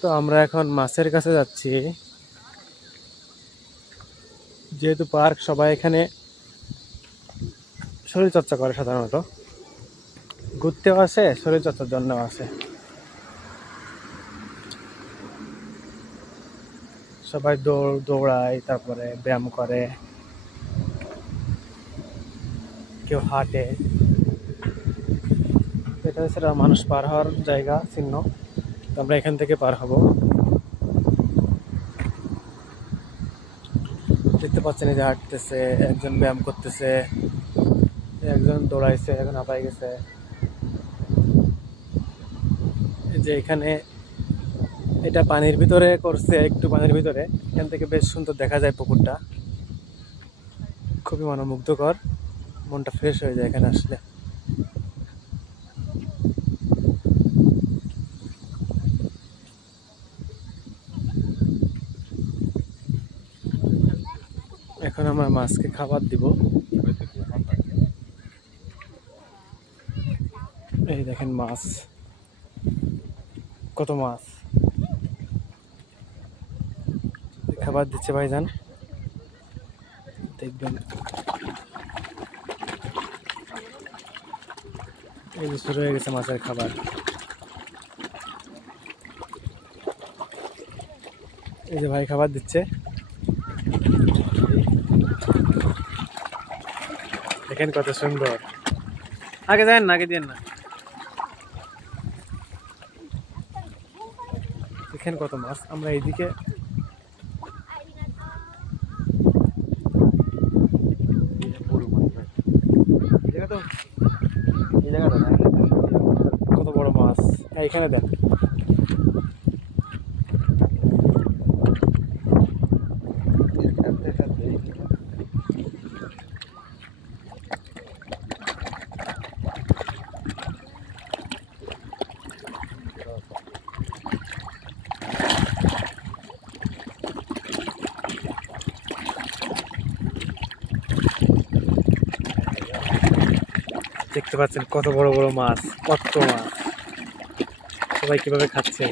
তো আমরা এখন মাছের কাছে যাচ্ছি, যেহেতু পার্ক সবাই এখানে শরীরচর্চা করে, সাধারণত ঘুরতেও আসে, শরীরচর্চার জন্য আসে। সবাই দৌড়ায়, তারপরে ব্যায়াম করে, কেউ হাঁটে। এটা হচ্ছে মানুষ পার হওয়ার জায়গা, চিহ্ন। তো আমরা এখান থেকে পার হব। দেখতে পাচ্ছেন এই যে হাঁটতেছে, একজন ব্যায়াম করতেছে, একজন দৌড়াইছে, এখন হাঁপাই গেছে। এই যে এখানে এটা পানির ভিতরে করছে, একটু পানির ভিতরে। এখান থেকে বেশ সুন্দর দেখা যায় পুকুরটা, খুবই মনোমুগ্ধকর, মনটা ফ্রেশ হয়ে যায় এখানে আসলে। এখন আমরা মাছকে খাবার দিব। এই দেখেন মাছ, কত মাছ খাবার দিচ্ছে ভাইজান, দেখবেন। এই যে শুরু হয়ে গেছে মাছের খাবার। এই যে ভাই খাবার দিচ্ছে, দেখেন কত সুন্দর। আগে যান না, আগে দিন না। দেখেন কত মাছ। আমরা এইদিকে কত বড় মাছ, এইখানে দেন। দেখতে পাচ্ছেন কত বড় বড় মাছ, কত মাছ। সবাই কিভাবে খাচ্ছে।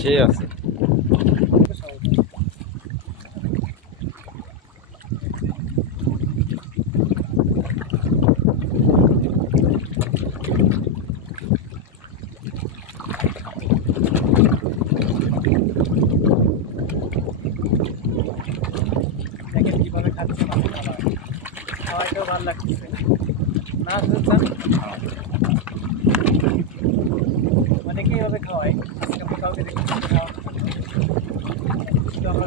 সে আছে। দেখেন কিভাবে খাচ্ছে মাছ খাবার, খাওয়াইতেও ভালো লাগতেছে না। অনেকেই এইভাবে খাওয়াই, আজকে আমরা কাউকে দেখি খাওয়ানো, শুধু আমরা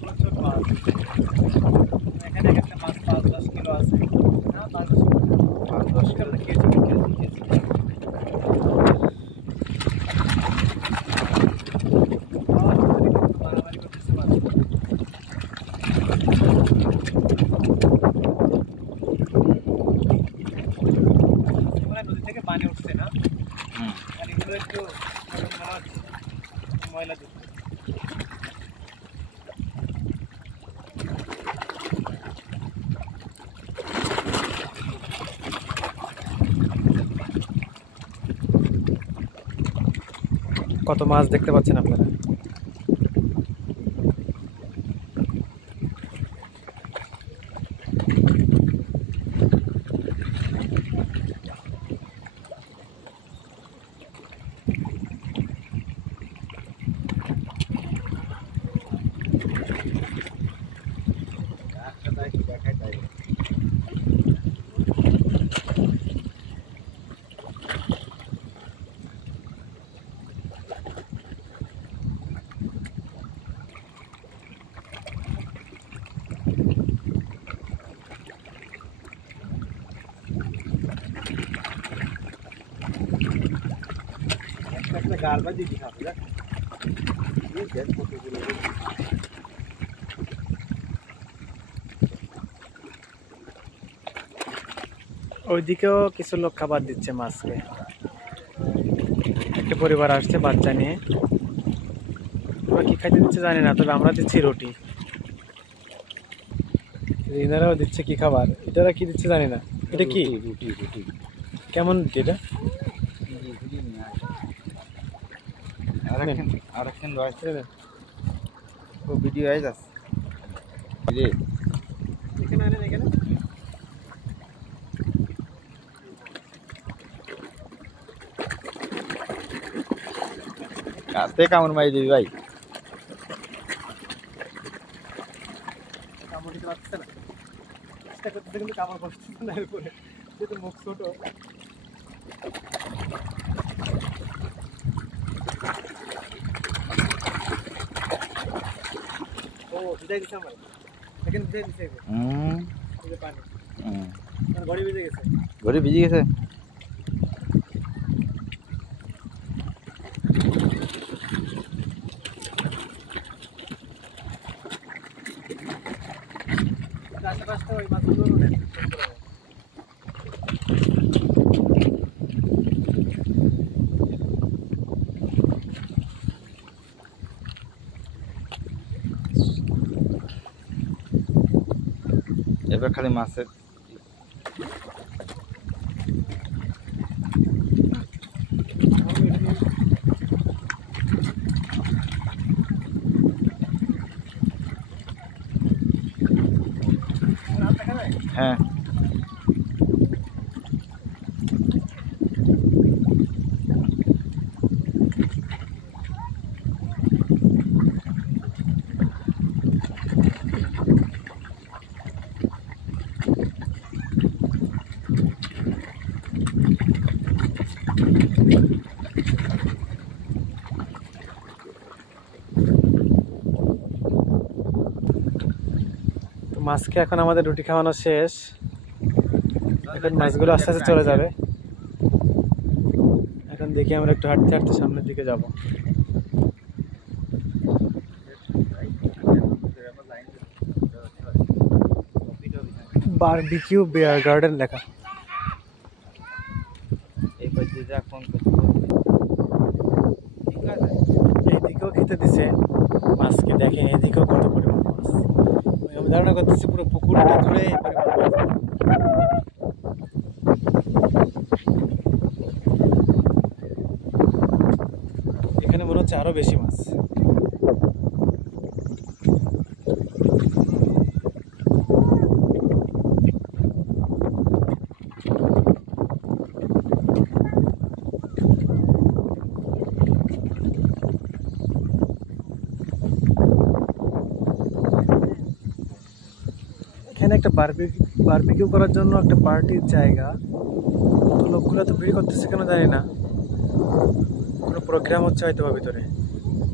প্রচুর মাছ। এখানে একটা মাছ 5-10 কিলো আছে না, 5-10 কিলো, কেজি কেজি। মারামারি করতেছে মাছ। নদী থেকে পানি উঠছে না, পানিগুলো একটু কত মাছ দেখতে পাচ্ছেন আপনারা। ওইদিকেও কিছু লোক খাবার দিচ্ছে মাছকে। একটা পরিবার আসছে বাচ্চা নিয়ে, ওরা কি খাইতে দিচ্ছে জানি না, তবে আমরা দিচ্ছি রুটি। এনারাও দিচ্ছে কি খাবার, এটারা কি দিচ্ছে জানি না। এটা কি রুটি রুটি কেমন রুটি এটা? আরেকখান রয়েছে ও ভিডিও আইজ আছে রে এখানে আনেন, এখানে কাছে কামড় মারি দিবি ভাই। কামড় দিতে পারছে না, চেষ্টা করতেছে কিন্তু কামড় বসতেছে না এরপরে, যেহেতু মুখ ছোট। ও ভিজাই দিচ্ছে আমার, এখানে ভিজাই দিচ্ছে এই যে পানি, আমার ঘড়ি ভিজে গেছে। ঘরে ভিজে গেছে। আশেপাশে ওই মাছগুলো নেন। এবার খালি মাছের হ্যাঁ মাছকে এখন আমাদের রুটি খাওয়ানো শেষ, এখন মাছগুলো আস্তে আস্তে চলে যাবে। এখন দেখি আমরা একটু হাঁটতে হাঁটতে সামনের দিকে যাব। বারবিকিউ বিয়ার গার্ডেন লেখা। এইদিকেও খেতে দিছে মাছকে, দেখেন এদিকেও কত পরিমাণ মাছ। আমি ধারণা করতেছি পুরো পুকুরটা জুড়ে এই পরিমাণ মাছ। এখানে মনে হচ্ছে আরো বেশি মাছ। এখানে একটা বারবিকিউ করার জন্য একটা পার্টির জায়গা, তো লোকগুলো তো ভিড় করতেছে কেন জানি না, কোনো প্রোগ্রাম হচ্ছে হয়তো বা ভিতরে,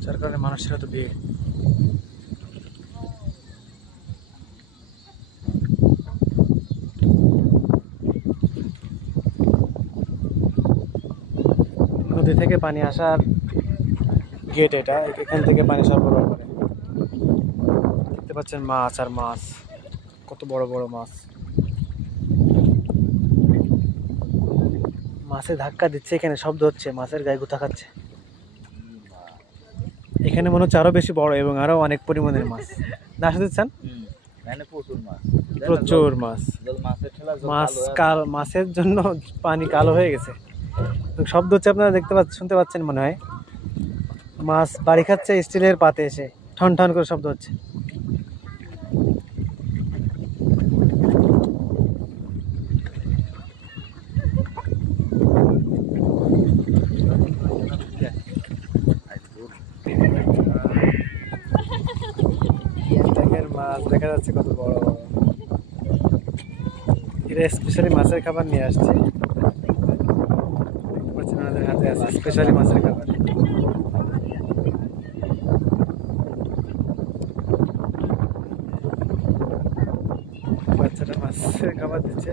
যার কারণে মানুষের এত ভিড়। নদী থেকে পানি আসার গেট এটা, এখান থেকে পানি সরবরাহ করে। দেখতে পাচ্ছেন মাছ আর মাছ, কত বড় বড় মাছ। মাছে ধাক্কা দিচ্ছে, এখানে শব্দ হচ্ছে, মাছের গায়ে গুঁতা খাচ্ছে। এখানে মনে হচ্ছে আরো বেশি বড় এবং আরো অনেক পরিমাণের মাছ। না দিচ্ছেন প্রচুর মাছ। মাছের জন্য পানি কালো হয়ে গেছে। শব্দ হচ্ছে, আপনারা শুনতে পাচ্ছেন মনে হয়। মাছ বাড়ি খাচ্ছে স্টিলের পাতে এসে ঠন ঠন করে শব্দ হচ্ছে। দেখেন মাছ দেখা যাচ্ছে কত বড় বড়। এরা স্পেশালি মাছের খাবার নিয়ে আসছে। দেখতে পাচ্ছেন আমাদের হাতে আছে স্পেশালি মাছের খাবার। বাচ্চারা মাছের খাবার দিচ্ছে।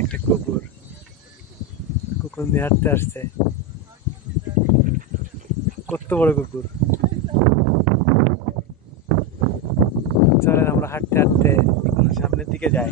একটা কুকুর কুকুর নিয়ে হাঁটতে আসছে। কত বড় কুকুর। চলেন আমরা হাঁটতে হাঁটতে সামনের দিকে যাই।